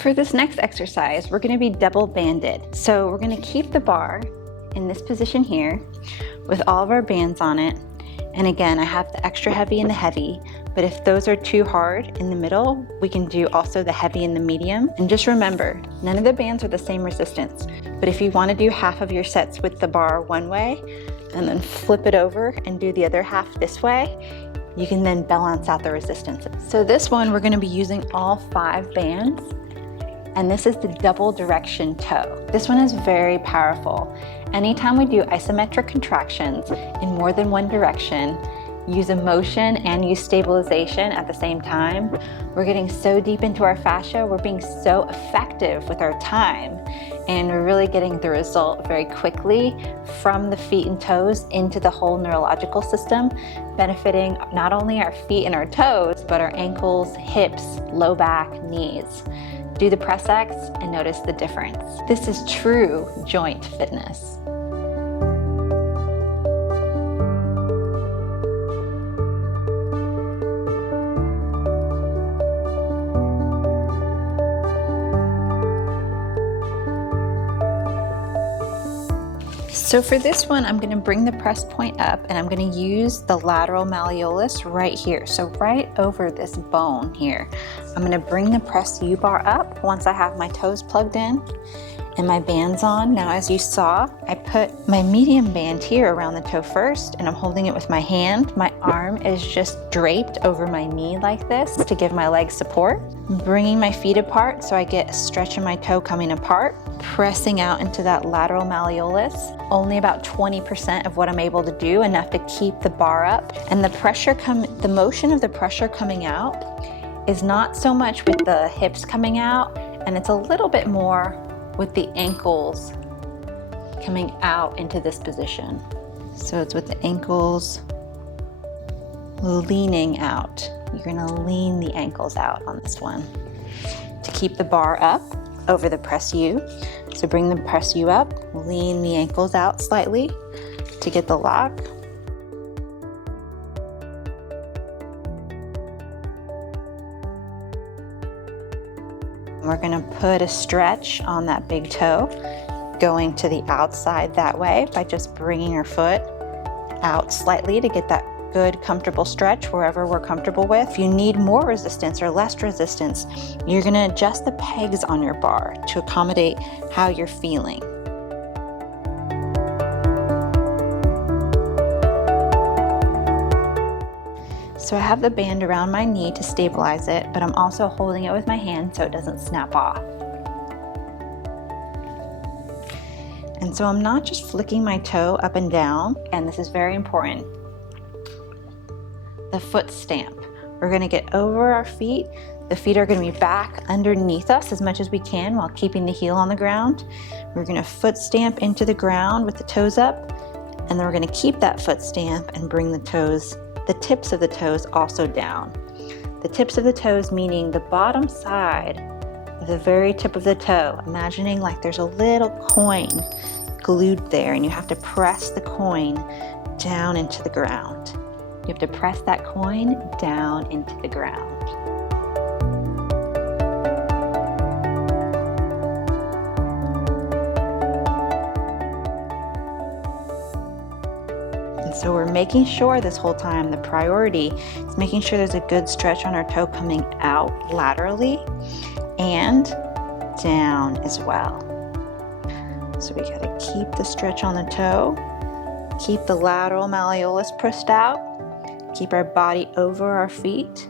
For this next exercise, we're going to be double banded. So we're going to keep the bar in this position here with all of our bands on it. And again, I have the extra heavy and the heavy, but if those are too hard in the middle, we can do also the heavy and the medium. And just remember, none of the bands are the same resistance, but if you want to do half of your sets with the bar one way and then flip it over and do the other half this way, you can then balance out the resistance. So this one, we're going to be using all 5 bands, and this is the double direction toe. This one is very powerful. Anytime we do isometric contractions in more than one direction, use a motion and use stabilization at the same time, we're getting so deep into our fascia, we're being so effective with our time, and we're really getting the result very quickly from the feet and toes into the whole neurological system, benefiting not only our feet and our toes, but our ankles, hips, low back, knees. Do the PressEX and notice the difference. This is true joint fitness. So for this one, I'm going to bring the press point up and I'm going to use the lateral malleolus right here. So right over this bone here, I'm going to bring the press U bar up once I have my toes plugged in and my bands on. Now, as you saw, I put my medium band here around the toe first and I'm holding it with my hand. My arm is just draped over my knee like this to give my leg support. I'm bringing my feet apart so I get a stretch in my toe coming apart, pressing out into that lateral malleolus. Only about 20% of what I'm able to do, enough to keep the bar up. And the motion of the pressure coming out is not so much with the hips coming out, and it's a little bit more with the ankles coming out into this position. So it's with the ankles leaning out. You're gonna lean the ankles out on this one to keep the bar up over the press U. So bring the press U up, lean the ankles out slightly to get the lock. We're gonna put a stretch on that big toe, going to the outside that way by just bringing your foot out slightly to get that good, comfortable stretch wherever we're comfortable with. If you need more resistance or less resistance, you're gonna adjust the pegs on your bar to accommodate how you're feeling. So I have the band around my knee to stabilize it, but I'm also holding it with my hand so it doesn't snap off. And so I'm not just flicking my toe up and down, and this is very important. The foot stamp. We're gonna get over our feet. The feet are gonna be back underneath us as much as we can while keeping the heel on the ground. We're gonna foot stamp into the ground with the toes up, and then we're gonna keep that foot stamp and bring the tips of the toes also down. The tips of the toes meaning the bottom side of the very tip of the toe, imagining like there's a little coin glued there and you have to press the coin down into the ground. You have to press that coin down into the ground. And so we're making sure this whole time, the priority is making sure there's a good stretch on our toe coming out laterally and down as well. So we gotta keep the stretch on the toe, keep the lateral malleolus pressed out, keep our body over our feet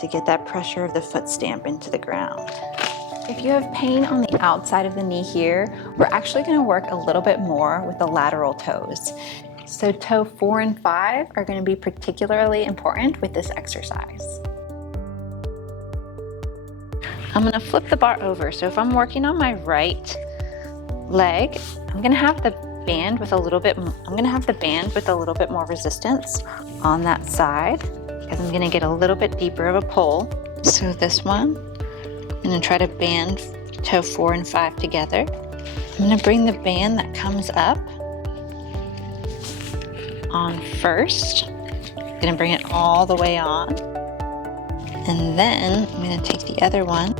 to get that pressure of the foot stamp into the ground. If you have pain on the outside of the knee here, we're actually going to work a little bit more with the lateral toes. So toe 4 and 5 are going to be particularly important with this exercise. I'm going to flip the bar over. So if I'm working on my right leg, I'm going to have the band with a little bit more resistance on that side because I'm going to get a little bit deeper of a pull. So this one, I'm going to try to band toe 4 and 5 together. I'm going to bring the band that comes up on first. I'm going to bring it all the way on. And then I'm gonna take the other one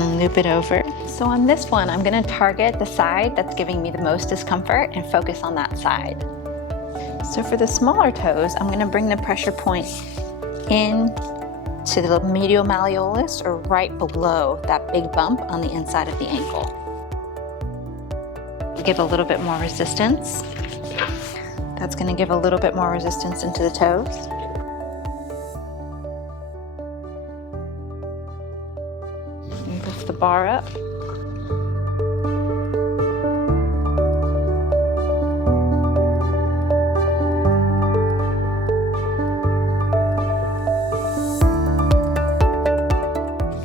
and loop it over. So on this one, I'm gonna target the side that's giving me the most discomfort and focus on that side. So for the smaller toes, I'm gonna bring the pressure point in to the medial malleolus, or right below that big bump on the inside of the ankle. Give a little bit more resistance. That's gonna give a little bit more resistance into the toes. Lift the bar up.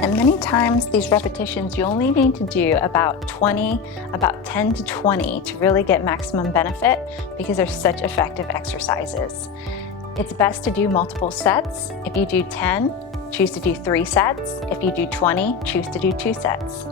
And many times these repetitions, you only need to do about 10 to 20 to really get maximum benefit, because they're such effective exercises. It's best to do multiple sets. If you do 10, choose to do 3 sets. If you do 20, choose to do 2 sets.